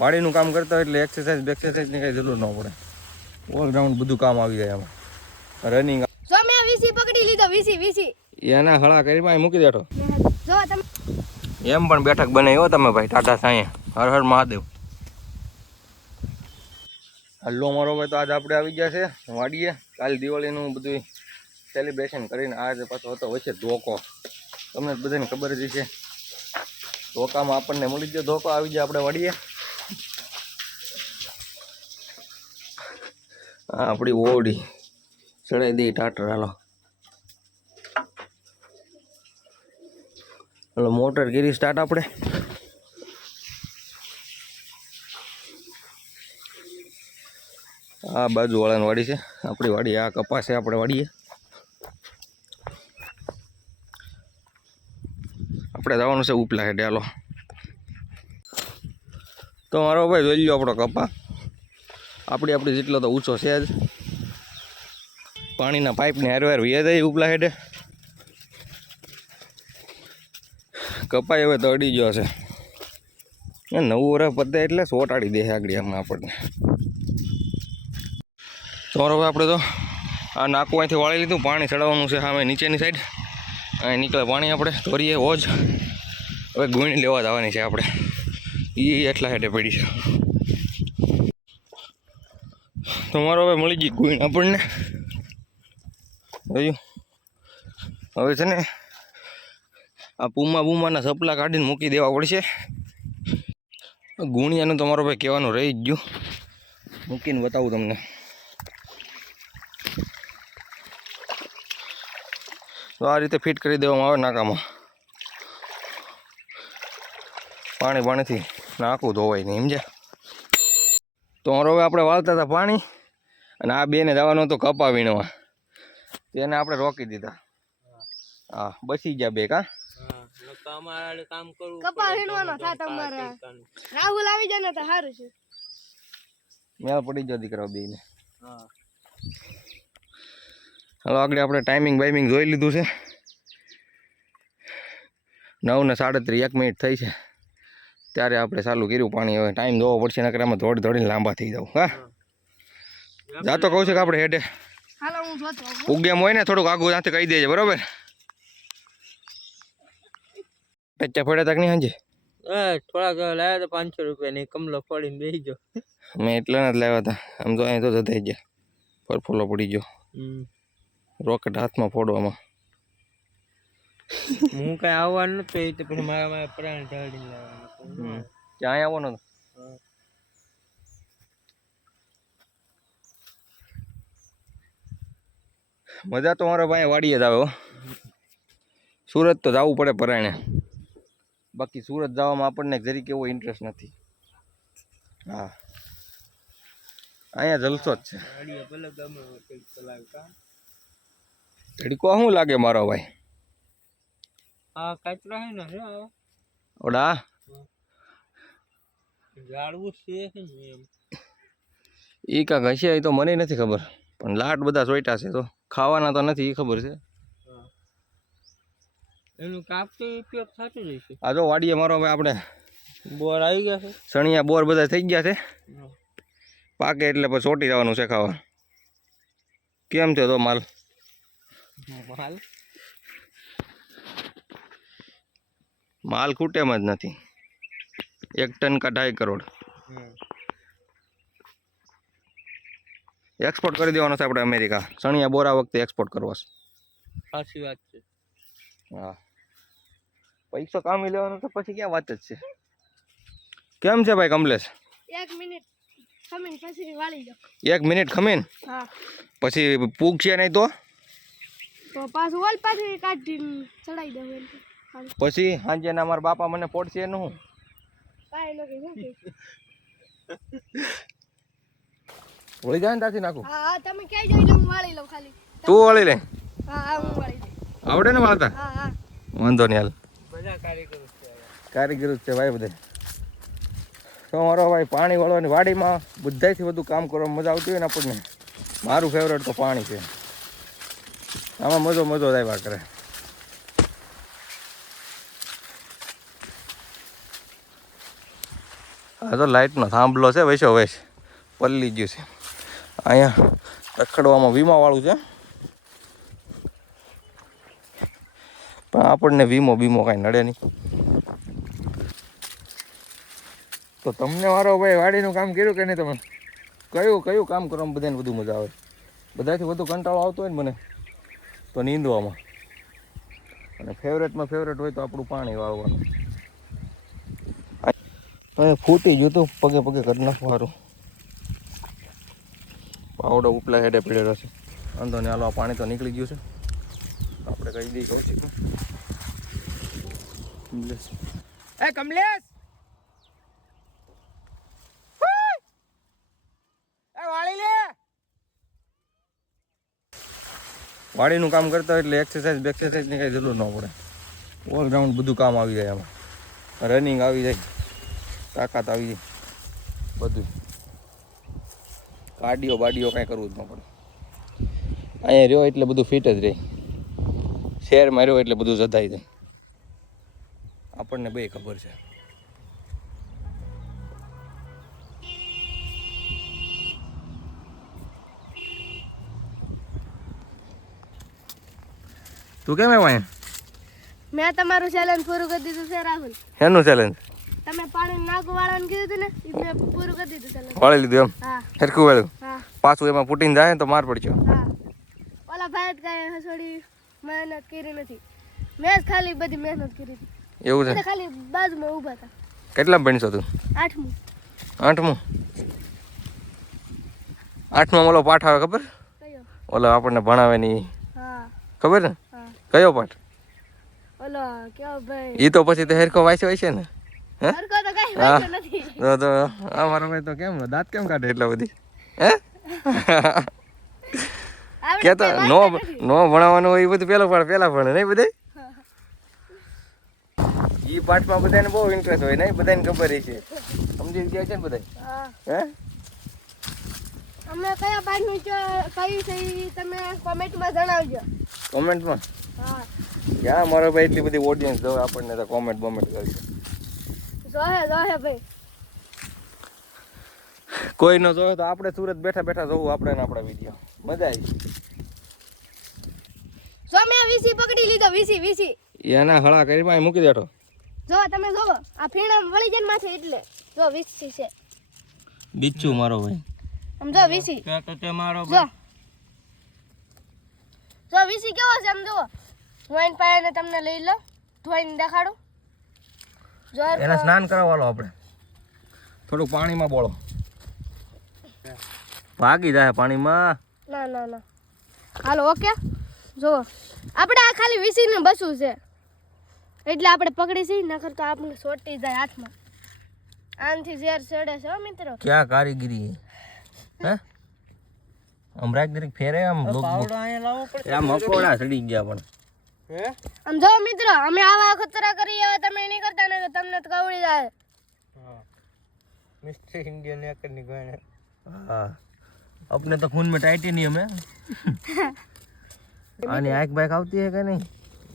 વાડીનું કામ કરતા હોય એટલે એક્સરસાઇઝની કઈ જરૂર ન પડે. ઓલરાઉન્ડ બધું કામ આવી જાય આમાં. રનિંગ જો મેં વીસી પકડી લીધો વીસી એના હળા કરી મૂકી દેઠો. જો તમે એમ પણ બેઠક બનાવી હો તમે ભાઈ ટાટા સાંઈ. હર હર મહાદેવ. હલ્લો મારો ભાઈ, તો આજે આપણે આવી ગયા છે વાડીએ. કાલ દિવાળીનું બધું સેલિબ્રેશન કરીને આજે પાછો હતો વચ્ચે ધોકો. તમને બધાને ખબર જ છે. ધોકામાં આપણને મળી ગયો ધોકો, આવી જાય આપણે વાડીએ. હા, આપણી ઓવડી ચડાઈ દઈ ટાટર. હાલો મોટર ગીરી સ્ટાર્ટ આપણે. આ બાજુ વાળાની વાડી છે આપણી વાડી. આ કપાસ છે આપણે વાડીએ. આપણે જવાનું છે ઉપલા હેડે. હાલો તો મારો ભાઈ જોઈ લો આપણો કપા. આપણી જેટલો તો ઊંચો છે જ. પાણીના પાઇપને હારવાર વીએ જાય ઉપલા હેડે. કપાઈ હવે તો અડી ગયો છે. નવું વર્ષ પતે એટલે સોટાડી દે આગળ હમણાં આપણને. તો હવે આપણે તો આ નાકું અહીંથી વાળી લીધું. પાણી ચડાવવાનું છે સામે નીચેની સાઈડ. અહીં નીકળે પાણી. આપણે ધોરીએ હોજ. હવે ગુણી લેવા જવાની છે આપણે. એ એટલા હેડે પડી છે. તો મારો હવે મળી ગઈ ગુણ આપણને. જોયું હવે છે ને આ પૂમાના સપલા કાઢીને મૂકી દેવા પડશે. ગુણિયાનું તમારો ભાઈ કહેવાનું રહી જ ગયું. મૂકીને બતાવું તમને. તો આ રીતે ફિટ કરી દેવામાં આવે નાકામાં. પાણીથી નાકું ધોવાય નહીં, સમજ્યા? તો હવે આપણે વાળતા હતા પાણી, અને આ બેને જવાનું હતું કપા વીણવા. તેને આપણે રોકી દીધા. હા, બસી ગયા બે. કા કપા વીણવાનો થાય તમારે. રાહુલ આવી જાય ને તો સારું છે. મેળ પડી ગયો દીકરા બે ને. હાલો આગળ આપણે ટાઈમિંગ બાઈમિંગ જોઈ લીધું છે. 9:37 1 મિનિટ થઈ છે ત્યારે આપણે ચાલુ કર્યું પાણી. હવે ટાઈમ જોવો પડશે, નકર આમાં દોડીને લાંબા થઈ જાવ. હા, જાતો કહું છે કે આપણે હેડે ઉગેમ હોય ને થોડુંક આગું ત્યાંથી કહી દેજે, બરોબર? ટચ્ચા ફોડ્યા તક નહીં હાંજે? થોડાક લાવ્યા હતા 500 રૂપિયાની. કમલો ફોડીને બેસી ગયો. મેં એટલા જ લાવ્યા હતા. આમ તો અહીં તો જતા ગયા. ફરફોલો પડી ગયો. રોકેટ હાથમાં ફોડવામાં. હું કઈ આવવાનું નતો, એ તો પછી મારા પ્રાણ ઢાળીને લાવવાનું. ક્યાં આવવાનો? મજા તો મારા ભાઈ વાડીએ જ આવે. સુરત તો જવું પડે પરાયણે. બાકી સુરત જવામાં આપણને જરીક એવો ઇન્ટરેસ્ટ નથી. હા, અહીંયા જલસો જ છે. તડકો શું લાગે મારો ભાઈ? હા, કચરા હે ને ઓડા ઝાડવું છે ને એમ. એ કાંક હશે, એ તો મને નથી ખબર. પણ લાટ બધા સોઈટા છે, તો ખાવાના તો નથી, એ ખબર છે. એનું કાપતો ઉપયોગ થતો જ છે. આ જો વાડીએ મારો ભાઈ આપણે બોર આવી ગયા છે. સણિયા બોર બધા થઈ ગયા છે. પાકે એટલે પછી ચોટી જવાનું છે ખાવા. કેમ છે તો માલ? માલ ખૂટે એમ જ નથી. 1 ટન કા 2.5 કરોડ એક્સપોર્ટ કરી દેવાનો છે આપણે અમેરિકા. સણિયા બોર આ વખતે એક્સપોર્ટ કરવા છે. સાચી વાત છે. હા, પૈસો કામી લેવાનો તો પછી ક્યાં વાત જ છે. કેમ છે ભાઈ કમલેશ? 1 મિનિટ ખમીન પછી વાળી જાવ. 1 મિનિટ ખમીન? હા. પછી પૂગ છે નહીં તો પાછું ઓલ પાછી કાઢીને ચડાઈ દેવું. પછી સાંજે ના મારા બાપા મને પોડશે એનું હું કાઈ નથી શું વળી જાય ને ત્યાંથી નાખું. હા, તમે ક્યાં જઈ હું વાળી લઉં ખાલી. તું વાળી લે. હા, હું વાળી દે. આવડે ને વાળતા? હા. વાંધો નહીં, હાલ. બધા કારીગરો છે ભાઈ બધે. તો મારો ભાઈ પાણી વાળવાની વાડીમાં બધાથી વધુ કામ કરવામાં મજા આવતી હોય ને આપણને. મારું ફેવરેટ તો પાણી છે. આમાં મજો જ આવ્યા કરે. આ તો લાઇટનો થાંભલો છે વૈસો વૈસ પલ્લી ગયું છે. અહીંયા રખડવામાં વીમાવાળું છે, પણ આપણને વીમો કાંઈ નડે નહીં. તો તમને મારો ભાઈ વાડીનું કામ કર્યું કે નહીં? તમે કયું કામ કરવામાં બધાને વધુ મજા આવે? બધાથી વધુ કંટાળો આવતો હોય ને મને તો નીંદવામાં, અને ફેવરેટમાં ફેવરેટ હોય તો આપણું પાણી વાળવાનું. હવે ફૂટી ગયું તો પગે કરી નાખવાનું. પાવડો ઉપલા હેડે પડેલો છે, વાંધો નહીં. હાલો, પાણી તો નીકળી ગયું છે, આપણે કહી દઈએ કૌશિક. એ કમલેશ, એ વાળી લે. વાડીનું કામ કરતા હોય એટલે એક્સરસાઇઝની કંઈ જરૂર ન પડે. ઓલરાઉન્ડ બધું કામ આવી જાય એમાં. રનિંગ આવી જાય, તાકાત આવી જાય, બધું. કાર્ડિયો કાંઈ કરવું જ ન પડે. અહીંયા રહ્યો એટલે બધું ફિટ જ રહે. શહેરમાં રહ્યો એટલે બધું જધાઈ જાય. આપણને બે ખબર છે. તું કેમ આવ્યા? મેં તમારું ચેલેન્જ પૂરું કરી દીધું છે રાહુલ. એનું ચેલેન્જ તમે પાણી નાખું વાળાને કીધું હતું ને, એ મેં પૂરું કરી દીધું ચેલેન્જ. વાળી લીધું એમ? હા સરખું વાળ્યું. હા પાછું એમાં ફૂટીને જાય ને તો માર પડશે. હા. ઓલા ભાઈ કાંઈ હસોડી મહેનત કરી નથી, મેં જ ખાલી બધી મહેનત કરી હતી. એવું છે? એટલે ખાલી બાજુમાં ઊભા હતા. કેટલા ભણશો તું? 8મું. 8મું? 8માં ઓલો પાઠ આવે ખબર? કયો? ઓલો આપણને ભણાવે નહીં, હા ખબર ને? હા. કયો પાઠ? ઓલો કયો ભાઈ? એ તો પછી તો હેરખો વાંચ્યો હોય છે ને? હે? હરકો તો કાંઈ હા. વાંચ્યો નથી. તો આ મારો ભાઈ તો કેમ દાંત કેમ કાઢે એટલા બધી? હે? આવડે કે તો કાંઈ નો વાંચ્યો નથી. નો ભણાવવાનું હોય એ બધું પેલા ભણે નહીં બધે. એ પાઠમાં બધાને બહુ ઇન્ટરેસ્ટ હોય નહીં, બધાને ખબર છે, સમજી ગયા છે ને બધા? હા. હે? અમને કયા પાઠનું કયું છે ઈ તમે કોમેન્ટમાં જણાવજો. કોમેન્ટમાં હા. ક્યાં મારો ભાઈ એટલી બધી ઓડિયન્સ જોવે આપણને તો કોમેન્ટ કરશે. જોહે ભાઈ. કોઈ ન જોવે તો આપણે સુરત બેઠા જોવું આપણે ને આપણા વિડીયો. મજા આવી. જો મેં વીસી પકડી લીધો, વીસી. એના હળા કરીને મૂકી દેઠો. જો તમે જોવો આ ફીણા વળી જાય ને માથે, એટલે જો વીસી છે. બીચું મારો ભાઈ. આમ જો વીસી. તો તે મારો જો વીસી કેવો છે આમ જુઓ. ધોઈને પાયાને તમને લઈ લો, ધોઈને દેખાડું. જો એને સ્નાન કરાવવાનો આપણે. થોડુંક પાણીમાં બોળો, ભાગી જાય પાણીમાં. ના હાલો ઓકે. જો આપણે આ ખાલી વીસી ને બસવું છે, એટલે આપણે પકડી છે, નકર તો આપણે સોટી જાય હાથમાં. આનથી ઝેર ચડે છે હો મિત્રો. ક્યાં કારીગીરી હે? આમ રાખ ફેરે આમ પાવડો અહીંયા લાવવો પડે. આ મકોડા ચડી ગયા પણ. હે? આમ જો મિત્રો, અમે આવા ખતરા કરી હવે તમે નહીં કરતા ને તમને તો કવડી જાય. હા, મિસ્ટર ઇન્ડિયન એકરની ગણે. હા, अपने तो खून में टाइटेनियम है. આની આંખ બાઈક આવતી હે કે નહીં?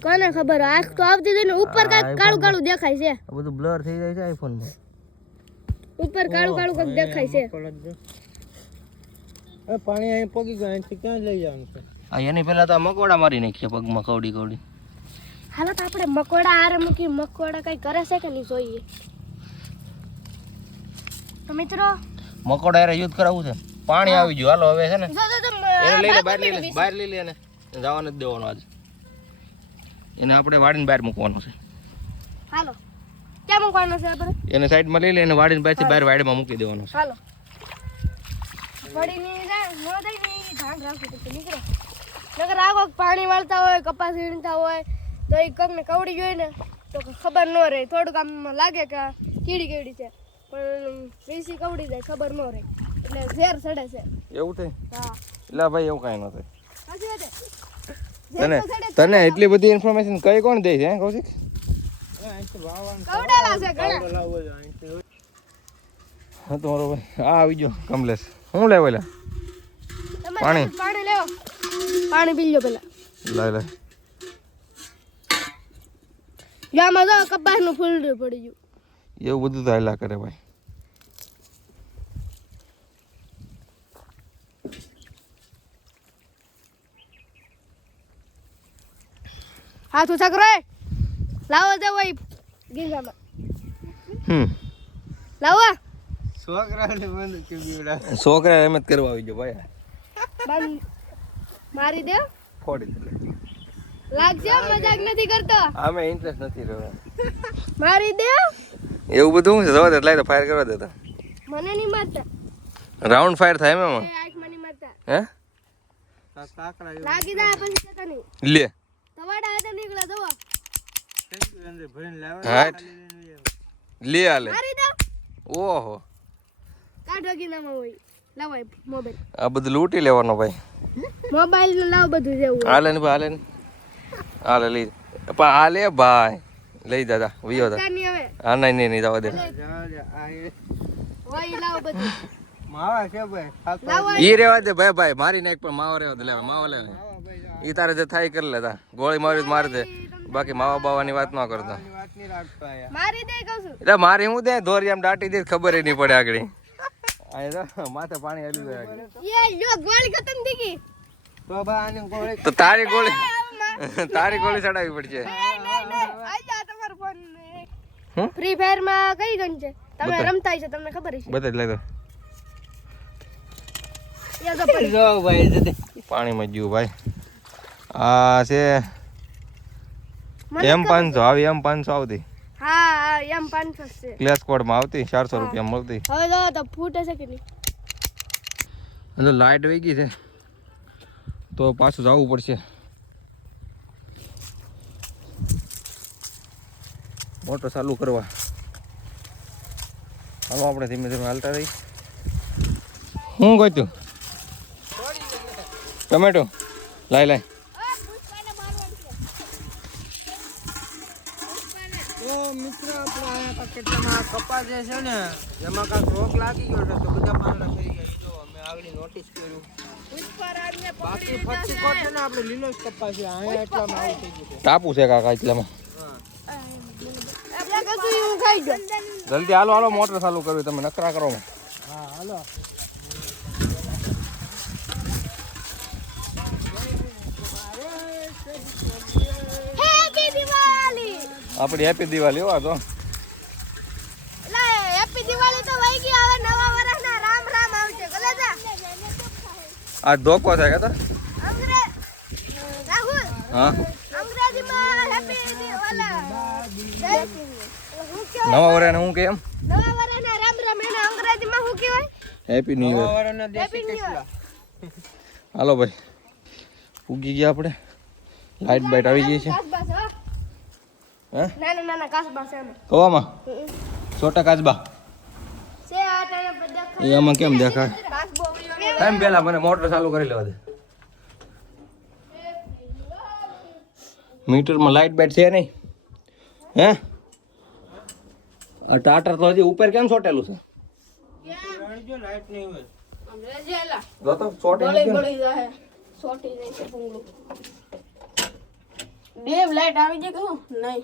કોને ખબર, આંખ તો આવતી હતી ને ઉપર કાંઈક કાળું કાળું દેખાય છે. આ બધું બ્લર થઈ જાય છે આઈફોનમાં. ઉપર કાળું કાળું કંઈક દેખાય છે. એ પાણી અહીં પોગી ગયું, અહીંથી ક્યાં લઈ જવાનું છે? આ એની પહેલા તો આ મકોડા મારી નાખ્યા પગમાં કવડી. હાલો તો આપણે મકોડા આરે મૂકી, મકોડા કઈ કરે છે કે નહીં જોઈએ. તો મિત્રો મકોડા યાર યુદ્ધ કરાવવું છે. પાણી આવી ગયું, હાલો હવે છે ને જો એને લઈ લે, બહાર લઈ લે એને. જવા નથી દેવાનું આજે. એને આપણે વાડીને બહાર મૂકવાનું છે. હાલો ક્યાં મૂકવાનું છે આપણે? એને સાઈડમાં લઈ લે, એને વાડીને બહારથી બહાર વાડીમાં મૂકી દેવાનું છે. હાલો પડીની નો થઈ ની ધ્યાન રાખવું પડશે મિત્રો. નકર આગો પાણી વાળતા હોય, કપાસ વીણતા હોય તો એ કગને કવડી જોઈએ ને તો ખબર ન રહે. થોડુંક આમ લાગે કે કીડી છે, પણ વીસી કવડી જાય ખબર ન રહે, એટલે ઝેર ચડે છે. એવું થાય? હા એટલે ભાઈ એવું કાંઈ ન થાય. સાચી વાત છે. તને એટલી બધી ઇન્ફોર્મેશન કઈ કોણ દે છે હે કૌશિક? કવડેલા છે ઘણા. લાવવો છે અહીંથી. હા તો મારો ભાઈ આ આવી ગયો કમલેશ. હું લેવેલા પાણી લેવો, પાણી પી લો પેલા. લાય આમાં જો કપાસનું ફૂલ પડી ગયું. એવું બધું તો હાલ્યા કરે ભાઈ. હાથ ઓછા કરો લાવો દે ભાઈ ગીંગામાં લાવો છોકરાને બંધ કે બીવડા છોકરા એમ જ કરવા આવી ગયો ભાઈ બંધ મારી દે ફોડી દે લાગશે મજાક નથી કરતો આમે ઇન્ટરેસ્ટ નથી રહ્યો મારી દે એવું બધું શું છે જવા દે લાઈ તો ફાયર કરવા દેતા મને નહીં મારતા રાઉન્ડ ફાયર થાય એમ એમાં આંખ મને મારતા હે કાકડા લાગી જાય પછી જતા નહીં લે તવાડા હાથે નીકળ્યા દવા અંદર ભરીને લાવવા હાટ લે આલે મારી દે ઓહો કાઢો ગીનામાં હોય લાવાય મોબાઈલ આ બધું લૂંટી લેવાનો ભાઈ મોબાઈલ નું લાવ બધું જેવું હાલે ને ભાઈ હાલે લઈ પણ હાલે ભાઈ લઈ દાદા વિયો દા નહીં હવે હા નહીં જવા દે હોય લાવ બધું માવા છે ભાઈ લાવો ઈ રેવા દે ભાઈ મારી નાખ પણ માવો રેવા દે લે માવો લે ઈ તારે જે થાય કરી લેતા ગોળી મારી મારી દે બાકી માવા બાવાની વાત ન કરતો વાત નહીં રાખતો આયા મારી દે કહું છું એટલે મારી હું દે ધોરી આમ દાટી દે ખબર નહીં પડે આગળ આ માથે પાણી હલી જાય આગળ ये लो ગોળી ખતમ થઈ ગઈ તો બા આને ગોળી તો તારી ગોળી ચડાવવી પડશે આજા તમારો ફોન હું? ફ્રી ફાયર માં કઈ ગન છે તમે રમતા છે તમને ખબર છે બધા જ લાગો યા તો પડી જો ભાઈ જતે પાણીમાં જીવ ભાઈ આ છે M500 આવી M500 આવતી હા એમ 500 છે ક્લેશ કોડમાં આવતી 400 રૂપિયા મળતી હવે જો તો ફૂટે છે કે નહીં અને લાઈટ વહી ગઈ છે તો પાછું જવું પડશે મોટર ચાલુ કરવા હાલો આપણે ધીમે ધીમે હાલતા રહી હું ગોતું ટમેટો લાય તો મિત્રો આપણે આયા પાકેટમાં કપા જે છે ને એમાં કાંક રોગ લાગી ગયો છે તો બધા પાંદડા થઈ ગયા જો મેં આગળ નોટિસ કર્યું બાકી ફરતી કોટ છે ને આપણે લીલો જ કપા છે અહીંયા એટલામાં આવું થઈ ગયું છે ટાપુ છે કાકા એટલામાં હા આપણે કશું હું ખાઈ ગયો જલ્દી હાલો મોટર ચાલુ કરવી તમે નખરા કરો હા હાલો હેપી દિવાળી આપણી હેપી દિવાળી હો આ તો લે હેપી દિવાળી તો વઈ ગઈ હવે નવા વર્ષના રામ રામ આવશે ગલેજા આ ધોકો છે કે તો અંગ્રેજ રાહુલ હા અંગ્રેજીમાં હેપી દિવાળી હું કે નવા વરાને હું કેમ નવા વર્ષના રામ રામ એને અંગ્રેજીમાં શું કહેવાય હેપી ન્યુ યર વાળાના દેશી હેપી ન્યુ કેટલા હાલો ભાઈ ઉગી ગયા આપણે લાઈટ બાઈટ આવી ગઈ છે કાસબા છે હો. હે નાના નાના કાસબા છે એમાં કવામાં છોટા કાચબા છે આ ટાણા પર દેખાય એ આમાં કેમ દેખાય કાસબો ટાઈમ પહેલા મને મોટર ચાલુ કરી લેવા દે મીટરમાં લાઈટ બાઈટ છે નહીં હે આ ટાટર તો હજી ઉપર કેમ ચોટેલું છે જો લાઈટ નહીં હોય અંગ્રેજીલા જો તો ચોટે ગળી જાય સોટી જાય છે ભૂંગળું દેવ લાઈટ આવી જાય કે હું નહીં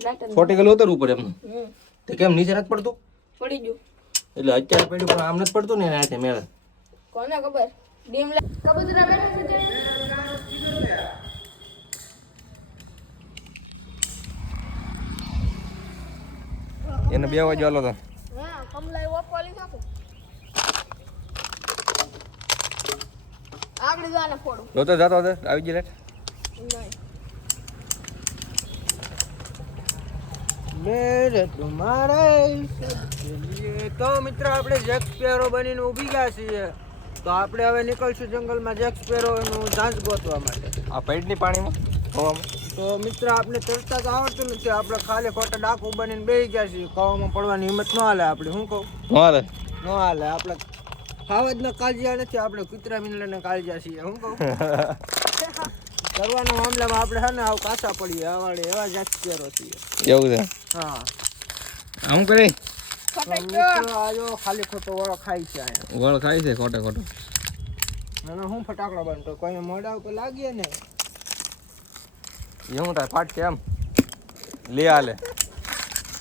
લાઈટ ચોટી ગયેલું ઉતર ઉપર એમ તે કેમ નીચે નથી પડતું પડી ગયું એટલે અત્યારે પડ્યું પણ આમ નથી પડતું ને રાતે મેળે કોને ખબર ડીમ કબૂતરા બેઠા છે એને 2 વાગે આલો તો હા કમલાઈ ઓપવાલી નાખો આગળ જાને ફોડો જો તો જાતો હતો આવી ગઈ લાઈટ નહીં મેરે તુમારે સબકે તો મિત્ર આપણે જેક સ્પેરો બનીને ઊભી ગયા છીએ તો આપણે હવે નીકળશું જંગલમાં જેક સ્પેરોનું ઝાંઝ ગોતવા માટે આ પેડની પાણીમાં હવામાં તો મિત્ર આપણે તરતા જ આવડતું નથી આપણે ખાલી ખોટા ડાકુ બનીને બેસી ગયા છીએ કવામાં પડવાની હિંમત ન હાલે આપણે શું કહું હાલે ન હાલે આપણે ખાવજના કાળજિયા નથી આપણે કૂતરા મીંડલાને કાળજિયા છીએ શું કહું કરવાના મામલામાં આપણે છે ને આવું કાચા પડીએ આવાડે એવા જેક સ્પેરો છીએ એવું છે હા આમ કરી તો મિત્રો આજો ખાલી ખોટો વાળો ખાય છે અહીંયા ગોળ ખાય છે ખોટે ખોટું અને હું ફટાકડો બનતો કોઈ મોઢા ઉપર લાગીએ ને એ હું થાય ફાટ છે એમ લે હાલે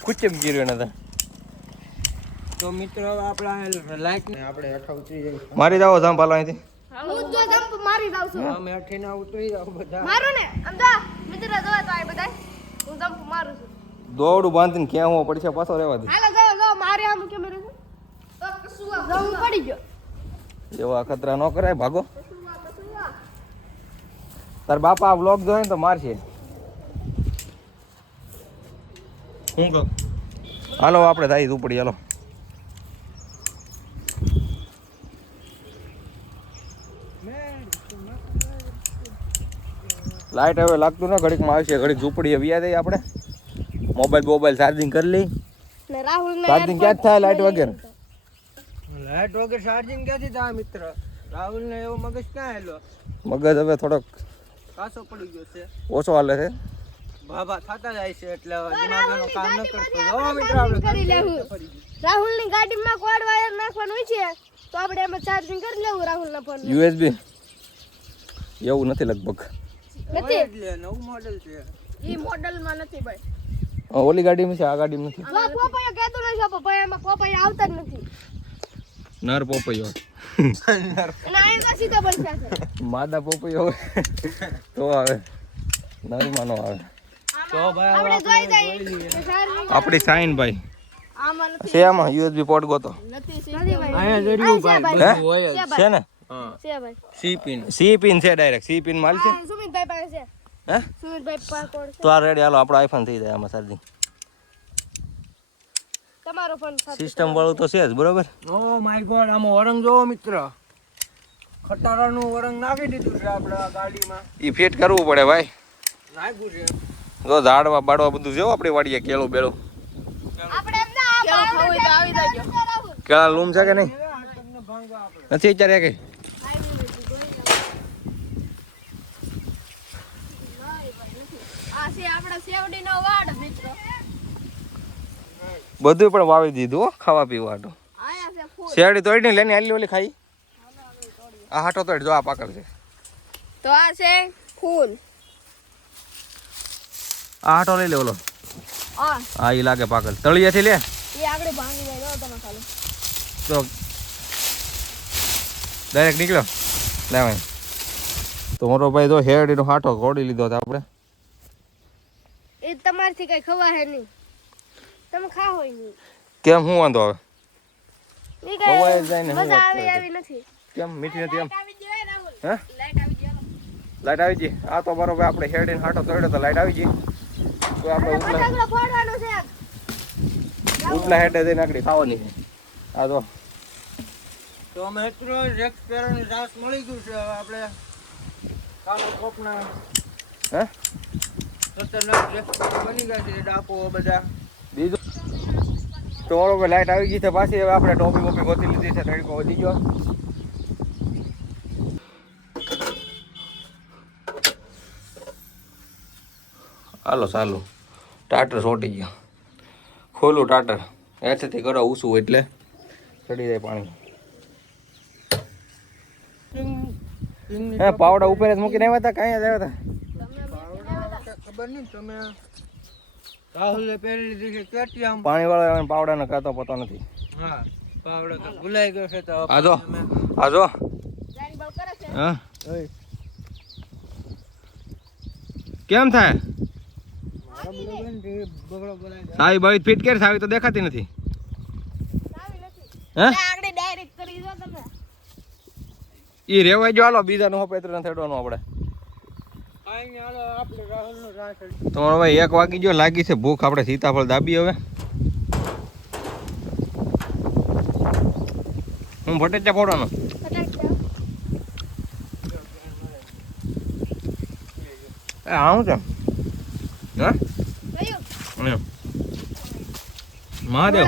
કુચેમ ગીર્યો ને તો મિત્રો હવે આપણે લાઈટ ને આપણે હેઠા ઉતરી જઈએ મારી જાઓ જામ પાલો અહીંથી હું તો જમ્પ મારી જાઉં છું અમે હેઠીને ઉતરી જાવ બધા મારો ને આમ તો મિત્ર નીકળ્યા જોવા તો આ બધા હું જમ્પ મારું છું દોડું બાંધીને ક્યાં હું પડશે પાછો રહેવા દે હાલો જો જો મારે આમ કેમ રહે છે તો કસુઆ જમ્પ પડી ગયો એવો અખતરા ન કરાય ભાગો તાર બાપા આ વ્લોગ જોયે ને તો મારશે હું કહું હાલો આપણે થાય ઉપડી હાલો લાઈટ હવે લાગતું ને ઘડીકમાં આવશે ઘડીક ઝૂંપડી વ્યા દઈએ આપણે મોબાઈલ ચાર્જિંગ કરી લઈ ને રાહુલ ને ચાર્જિંગ ક્યાં જ થાય લાઈટ વગર લાઈટ વગર ચાર્જિંગ ક્યાંથી થાય મિત્ર? રાહુલ ને એવો મગજ ક્યાં હેલો? મગજ હવે થોડોક કાસો પડી ગયો છે, ઓછો હાલે છે બાબા થતા જાય છે એટલે હવે દિમાગનો કામ ન કરતો. જો મિત્ર આપણે કરી લેવું રાહુલ ની ગાડીમાં કોડ વાયર નાખવાનું હોય છે તો આપણે એમાં ચાર્જિંગ કરી લેવું રાહુલ ના ફોન યુએસબી એવું નથી લગભગ નથી એટલે નવું મોડેલ છે. ઈ મોડેલ માં નથી ભાઈ ઓલી ગાડીમાં છે આ ગાડીમાં નથી જો પોપૈયા કહેતો નથી પોપૈયા માં પોપૈયા આવતા જ નથી નર પોપૈયો અને આ તો સીધા બનશે માદા પોપૈયો તો આવે નરમાં નો આવે તો ભાઈ આપણે જોઈ જઈએ કે ચાર્જિંગ આપણી સાઈન ભાઈ આમાં નથી છે આમાં યુએસબી પોર્ટ ગોતો નથી ભાઈ અહીંયા જડ્યું ભાઈ હે? બધું હોય જ. છે ને હા છે ભાઈ સી પિન સી પિન છે ડાયરેક્ટ સી પિન માલ છે આ સુમિતભાઈ પાસે છે હે સુમિતભાઈ પાસે કોડ છે તો આ રેડી હાલો આપણો આઈફોન થઈ જાય આમાં ચાર્જિંગ તમારો ફોન સાથે સિસ્ટમ વાળું તો છે જ બરોબર ઓ માય ગોડ આમાં વરંગ જોવો મિત્ર, ખટારાનું વરંગ નાખી દીધું છે આપણે આ ગાડીમાં. એ ફિટ કરવું પડે ભાઈ નાખ્યું છે જો ઝાડવા બાડવા બધું જેવું આપણી વાડીએ કેળું બેળું આપણે એમને આ ખાવું તો આવી જાજો કેળા લૂમ છે કે નહીં તમને ભાંગવા આપણે. નથી વિચાર્યા કે આ છે આપણા સેવડીનો વાડ મિત્ર બધું પણ વાવી દીધું હો ખાવા પીવા હાટું આયા છે ફૂલ શેરડી તોડી ને લેની આલી ઓલી ખાઈ આ હાટો તોડ જો આ પાકળ છે તો આ છે ફૂલ આ હાટો લઈ લે ઓલો આ હા ઈ લાગે પાકળ તળિયેથી લે એ આગળ ભાંગી જાય જો તમે ખાલી તો ડાયરેક્ટ નીકળ્યો લેવાય તો મોટો ભાઈ તો શેરડીનો હાટો ઘોડી લીધો હતો આપણે એ તમારથી કઈ ખવા હે નહીં તમે ખાઓ નહીં કેમ હું વાંધો આવે ઈ ખવાય જ જાય ને, કઈ હું મજા વાત આવી કરે આવી નથી કેમ મીઠી નથી એમ આવી જાય રાહુલ હે લાઈટ આવી જાય લાઈટ આવી ગઈ આ તો બરોબર આપણે શેરડીનો હાટો તોડ્યો તો લાઈટ આવી ગઈ તો આપણે ઉપલા ફટાકડો ફોડવાનો છે ઉપલા હેડે જઈને આકડી ખાવાની છે આ તો તો મિત્રો રેક્સ પેરાનું ઘાસ મળી ગયું છે. હવે આપણે કાલો કોપના હે ખતરનાક રેક્સ બની ગયા છે ડાકો બધા. બીજું તો બરોબર લાઈટ આવી ગઈ છે પાછી હવે આપણે ટોપી બોપી ગોતી લીધી છે તડકો વધી ગયો હાલો ચાલો ટાટર સોટી ગયો ખોલું ટાટર હેઠેથી કરો ઊંચું એટલે ચડી જાય પાણી હે પાવડા ઉપર જ મૂકીને આવ્યા હતા કાંઈ જ આવ્યા હતા ખબર નહીં તમે રાહુલે પહેરી લીધી છે કેટીએમ. પાણી વાળા પાવડાનો કાતો પતો નથી હા પાવડો તો ભૂલાઈ ગયો છે તો આજો જાન બળ કરે છે હા કેમ થાય સાવી બાવી ફિટ કર સાવી તો દેખાતી નથી આવી નથી હે આગળ ડાયરેક્ટ કરી દો તમે ઈ રેવાય જો હાલો બીજાનું હોપેત્ર ન થેડવાનું આપણે અહીંયા હાલો આપણે રાહુલનો રાહ કરી. તમારો ભાઈ 1 વાગી ગયો લાગી છે ભૂખ આપણે સીતાફળ દાબી હવે હું ભટેચા ફોડવાનો એ આવું છે હા કયું મહાદેવ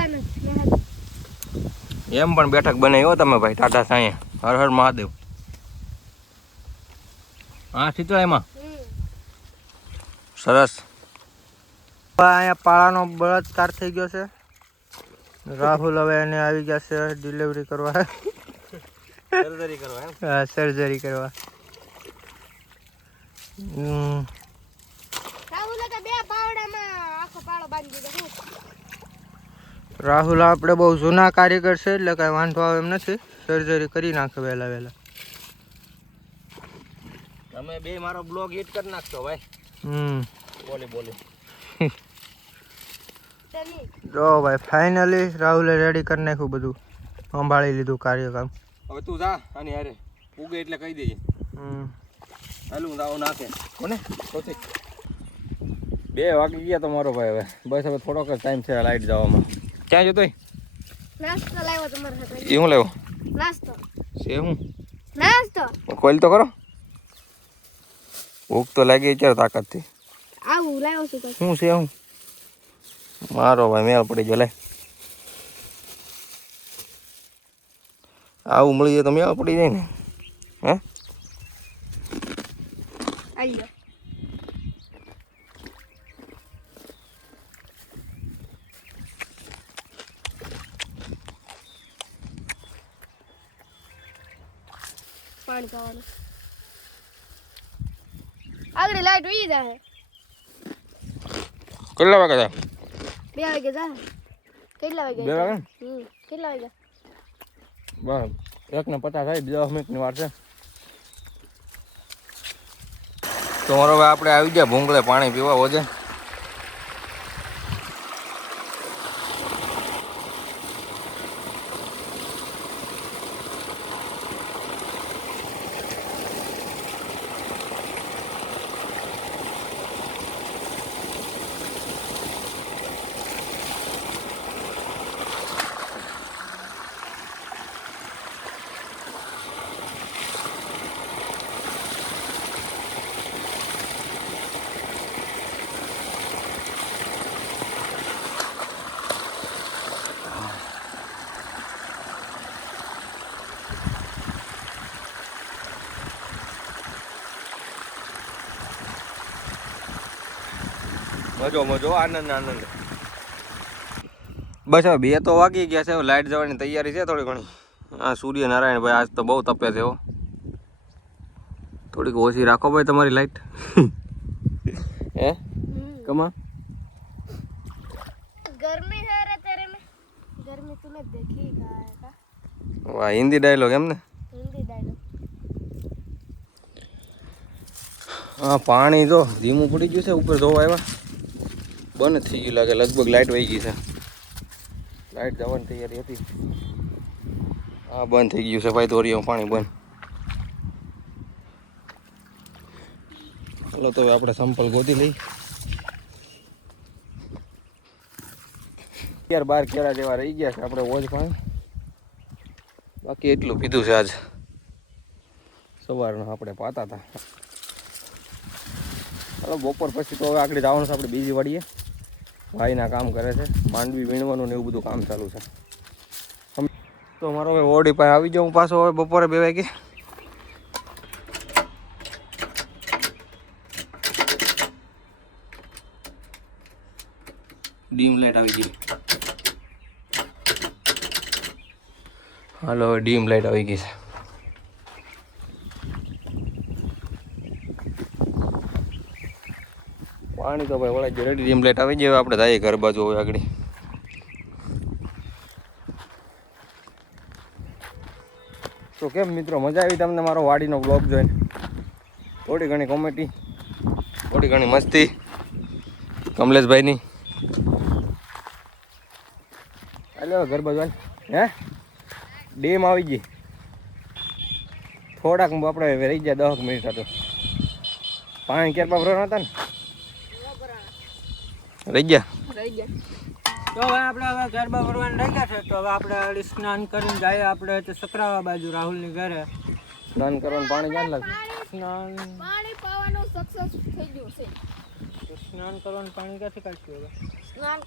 એમ પણ બેઠક બનાવી હો તમે ભાઈ ટાટા સાંઈ હર હર મહાદેવ હા શીતળાઈમાં સરસ અહીંયા પાળાનો બળાત્કાર થઈ ગયો છે. રાહુલ હવે એને આવી ગયા છે ડિલિવરી કરવા, સર્જરી કરવા એમ સર્જરી કરવા. રાહુલે તો બે પાવડામાં આખો પાળો બાંધી દીધો રાહુલ આપણે બહુ જૂના કારીગર છે એટલે કાંઈ વાંધો આવે એમ નથી, સર્જરી કરી નાખે વહેલા વહેલા. તમે બે મારો બ્લોગ હિટ કરી નાખશો ભાઈ. બોલી જો ભાઈ ફાઇનલી રાહુલે રેડી કરી નાખ્યું બધું, સંભાળી લીધું કાર્યકામ. હવે તું જા આની હારે ઉગે એટલે કહી દેજે. હાલું દાવો નાખે કોને કોથી 2 વાગી ગયા તમારો ભાઈ. હવે બસ હવે થોડોક જ ટાઈમ છે લાઈટ જવામાં. ક્યાં જતો નાસ્તો લાવ્યો તમારા સાથે. એ હું લેવો નાસ્તો છે હું નાસ્તો ખોલ તો કરો. ભૂખ તો લાગી ક્યારે તાકાતથી. આવું લાવ્યો છું તો શું છે હું મારો ભાઈ મેળ પડી ગયો. લે આવું મળી જાય તો મેળ પડી જાય ને. હે આવી જાઓ. પાણી પાવાનું આગળ લાઈટ ઉઈ જાય. કેટલા વાગે થાય? 2 વાગે જાય. કેટલા વાગે? 2 વાગે? કેટલા વાગે? બસ 1:50 થાય. 10 મિનિટની વાર છે. તો મારો ભાઈ આપણે આવી ગયા ભૂંગળે પાણી પીવા હોજે. મજો આનંદ આનંદ. બસ હવે 2 તો વાગી ગયા છે. લાઈટ જવાની તૈયારી છે થોડી ઘણી. હા સૂર્યનારાયણ ભાઈ આજ તો બહુ તપે છે. થોડીક ઓછી રાખો ભાઈ તમારી લાઈટ. હે કમા गर्मी है रे तेरे में. गर्मी तूने देखी कहाँ है का? વાહ હિન્દી ડાયલોગ એમ ને. हिंदी डायलॉग. હા પાણી જો ધીમું પડી ગયું છે. ઉપર ધોવા આવ્યા બંધ થઈ ગયું લાગે. લગભગ લાઈટ વહી ગઈ છે. લાઈટ જવાની તૈયારી હતી. હા બંધ થઈ ગયું છે ભાઈ. દોરીમાં પાણી બંધ. ચાલો તો હવે આપણે સંપલ ગોતી લઈ. 11-12 કેળા જેવા રહી ગયા છે આપણે ઓજ પાણી. બાકી એટલું પીધું છે આજ. સવારનું આપણે પાતા હતા. ચાલો બપોર પછી તો હવે આગળ જવાનું છે આપણે બીજી વાડીએ. ભાઈના કામ કરે છે. માંડવી વીણવાનું ને એવું બધું કામ ચાલુ છે. તો મારો હવે ઓડી પાસે આવી જાઉં પાછો હવે બપોરે 2 વાગે. ડીમ લાઈટ આવી ગઈ. હાલો ડીમ લાઈટ આવી ગઈ છે. પાણી તો ભાઈ વળાઈ ગયું. રેડી ડીમ લાઈટ આવી જાય. આપણે જઈએ ઘર બાજુ હવે આગળ. તો કેમ મિત્રો મજા આવી તમને મારો વાડીનો બ્લોગ જોઈને? થોડી ઘણી કોમેડી, થોડી ઘણી મસ્તી કમલેશભાઈની. હાલો ઘર બાજુ. હે ડેમ આવી ગઈ. થોડાક આપણે રહી ગયા 10 મિનિટ હતો. પાણી ક્યારે ભરવાના હતા ને રહી ગયા. તો હવે આપણે હવે ગરબા ભરવાના રહી ગયા છે. તો હવે આપણે સ્નાન કરીને જઈએ આપણે તો સકરાવા બાજુ રાહુલની ઘરે. સ્નાન કરવાનું પાણી ક્યાં લાગે? સ્નાન પાણી પાવાનું સક્સેસ થઈ ગયું છે. સ્નાન કરવાનું પાણી ક્યાંથી કાઢશું હવે? સ્નાન